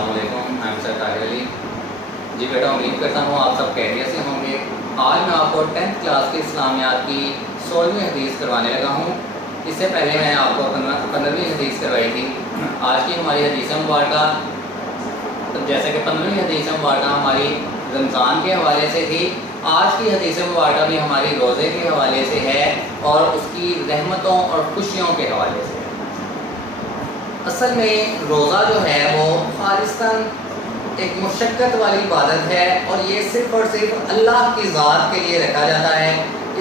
अस्सलाम वालेकुम, मैं सर ताहिर अली। जी बेटा, उम्मीद करता हूँ आप सब खैरियत से होंगे। आज मैं आपको 10th क्लास की इस्लामियात की 16वीं हदीस करवाने लगा हूँ। इससे पहले मैंने आपको 15वीं हदीस करवाई थी। आज की हमारी हदीस मुबारका, तो जैसे कि 15वीं हदीस मुबारका हमारी रमज़ान के हवाले से थी, आज की हदीस मुबारका भी हमारी रोज़े के हवाले से है और उसकी रहमतों और खुशियों के हवाले से है। असल में रोज़ा जो है वो खालिस्तन एक मुशक्क़त वाली इबादत है और ये सिर्फ़ और सिर्फ अल्लाह की ज़ात के लिए रखा जाता है।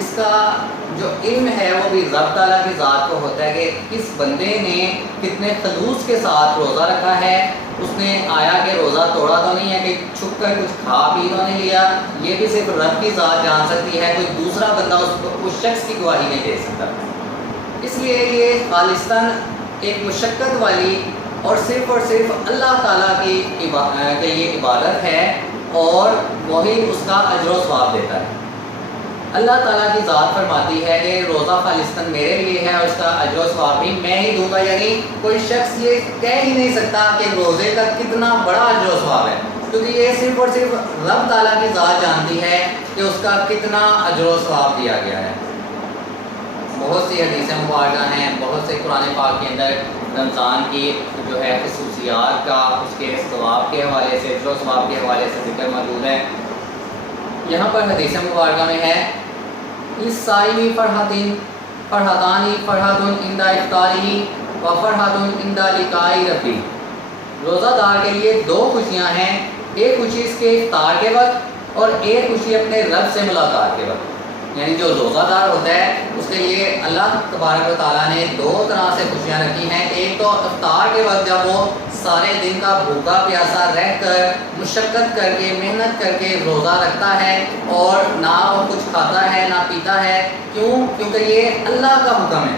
इसका जो इल्म है वो भी रब ताला की ज़ात को होता है कि इस बंदे ने कितने खलूस के साथ रोज़ा रखा है। उसने आया कि रोज़ा तोड़ा तो नहीं है कि छुप कर कुछ खा पी तो नहीं लिया, ये भी सिर्फ रब की ज़ात जान सकती है। कोई दूसरा बंदा उस शख्स की गवाही नहीं दे सकता। इसलिए ये खालिस्तन एक मुशक्क़त वाली और सिर्फ अल्लाह ताला की ये इबादत है और वही उसका अजर व सवाब देता है। अल्लाह ताला की ज़ात फरमाती है कि रोज़ा खालिस्तन मेरे लिए है और उसका अजर व सवाब भी मैं ही दूंगा। यानी कोई शख्स ये कह ही नहीं सकता कि रोज़े का कितना बड़ा अजर व सवाब है, क्योंकि ये सिर्फ और सिर्फ रब ताला की ज़ात जानती है कि उसका कितना अजर व सवाब दिया गया है। बहुत सी हदीसें मुबारका हैं, बहुत से कुरान पाक के अंदर रमज़ान की जो है खसूसियात का, उसके सवाब के हवाले से, अजर सवाब के हवाले से जिक्र मौजूद है। यहाँ पर हदीस मुबारका में है इस्साइमी फरहतानी फरहतुन इंदा इफ्तारिही व फरहतुन इंदा लिकाई रब्बी। रोज़ादार के लिए दो खुशियाँ हैं, एक खुशी इसके इफ्तार के वक्त और एक खुशी अपने रब से मुलाकात के वक्त। यानी जो रोज़ादार होता है उसके लिए अल्लाह तबारक व तआला ने दो तरह से खुशियाँ रखी हैं। एक तो इफ्तार के वक्त जब वो सारे दिन का भूखा प्यासा रह कर मुशक्क़त करके मेहनत करके रोज़ा रखता है और ना वो कुछ खाता है ना पीता है। क्यों? क्योंकि ये अल्लाह का हुक्म है।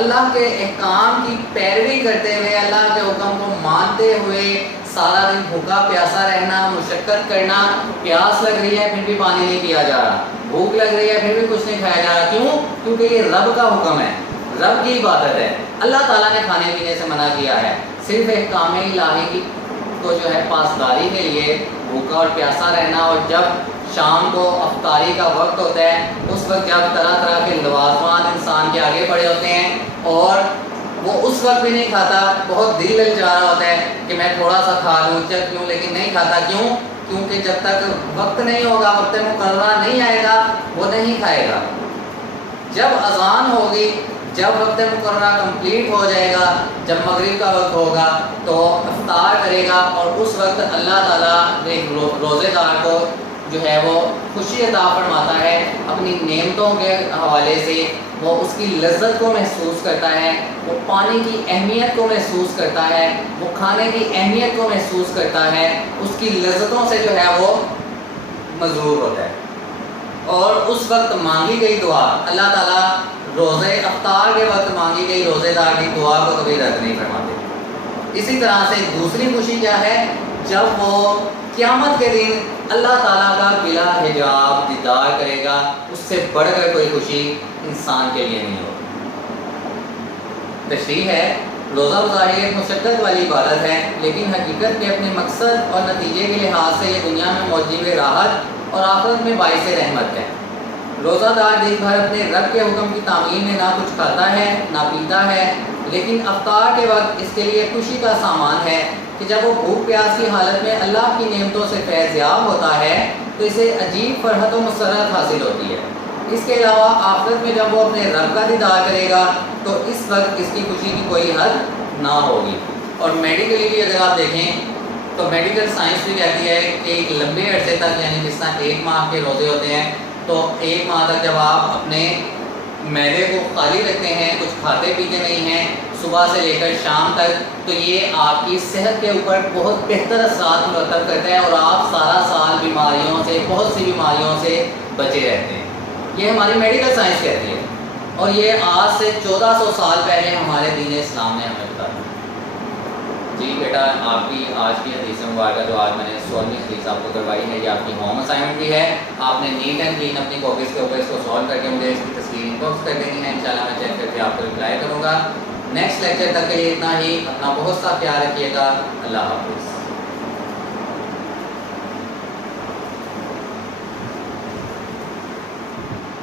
अल्लाह के अहकाम की पैरवी करते हुए, अल्लाह के हुक्म को मानते हुए सारा दिन भूखा प्यासा रहना, मुशक्क़त करना, प्यास लग रही है फिर भी पानी नहीं पिया जा रहा, भूख लग रही है फिर भी कुछ नहीं खाया जा रहा। क्यों? क्योंकि ये रब का हुक्म है, रब की इबादत है। अल्लाह ताला ने खाने पीने से मना किया है, सिर्फ अहकाम इलाही की को जो है पासदारी के लिए भूखा और प्यासा रहना। और जब शाम को अफ्तारी का वक्त होता है, उस वक्त जब तरह तरह के लवाजमान इंसान के आगे पड़े होते हैं और वो उस वक्त भी नहीं खाता, बहुत दिल लग जा रहा होता है कि मैं थोड़ा सा खा लूँ चख लूँ, लेकिन नहीं खाता। क्यों? क्योंकि जब तक वक्त नहीं होगा, वक्त मुकर्ररा नहीं आएगा, वो नहीं खाएगा। जब अज़ान होगी, जब वक्त मुकर्ररा कंप्लीट हो जाएगा, जब मगरिब का वक्त होगा तो इफ्तार करेगा और उस वक्त अल्लाह ताला एक रोज़ेदार को जो है वो खुशी अता फरमाता है। अपनी नेमतों के हवाले से वो उसकी लज्जत को महसूस करता है, वो पानी की अहमियत को महसूस करता है, वो खाने की अहमियत को महसूस करता है, उसकी लज्जतों से जो है वो मजरूर होता है। और उस वक्त मांगी गई दुआ अल्लाह ताला रोज़े अफ्तार के वक्त मांगी गई रोज़ेदार की दुआ को कभी रद्द नहीं फरमाते। इसी तरह से दूसरी खुशी क्या है? जब वो क़यामत के दिन अल्लाह ताला का बिला हिजाब दीदार करेगा, उससे बढ़कर कोई खुशी इंसान के लिए नहीं होगी। तशरीह है, रोज़ा बज़ाहिर एक मुशक्क़त वाली इबादत है, लेकिन हकीकत में अपने मकसद और नतीजे के लिहाज से ये दुनिया में मौजूद राहत और आखिरत में बाइस रहमत है। रोज़ादार दिन भर अपने रब के हुक्म की तामील में ना कुछ खाता है ना पीता है, लेकिन अफ्तार के वक्त इसके लिए खुशी का सामान है कि जब वो भूख प्यास की हालत में अल्लाह की नेमतों से फैज़याब होता है तो इसे अजीब फरहत व मसरत हासिल होती है। इसके अलावा आखिरत में जब वो अपने रब का दीदार करेगा तो इस वक्त इसकी खुशी की कोई हद ना होगी। और मेडिकली भी अगर आप देखें तो मेडिकल साइंस भी कहती है कि एक लंबे अरसे तक, यानी जिस तरह 1 माह के रोज़े होते हैं, तो 1 माह तक जब आप अपने मैदे को खाली रखते हैं, कुछ खाते पीते नहीं हैं सुबह से लेकर शाम तक, तो ये आपकी सेहत के ऊपर बहुत बेहतर असरात मुरतब करता है और आप सारा साल बीमारियों से, बहुत सी बीमारियों से बचे रहते हैं। ये हमारी मेडिकल साइंस कहती है और ये आज से 1400 साल पहले हमारे दीन इस्लाम ने हमें बताया। जी बेटा, आपकी आज की हदीस मुबारक जो आज मैंने 16वीं हदीस आपको करवाई है, ये आपकी होम असाइनमेंट भी है। आपने नीट एंड क्लीन अपनी कॉपीज़ के ऊपर इसको सॉल्व करके मुझे इसकी तस्वीर इनबॉक्स कर देनी है। इंशाल्लाह मैं चेक करके आपको रिप्लाई करूँगा। नेक्स्ट लेक्चर तक के लिए इतना ही। अपना बहुत सा ख्याल रखिएगा। अल्लाह हाफ़िज़।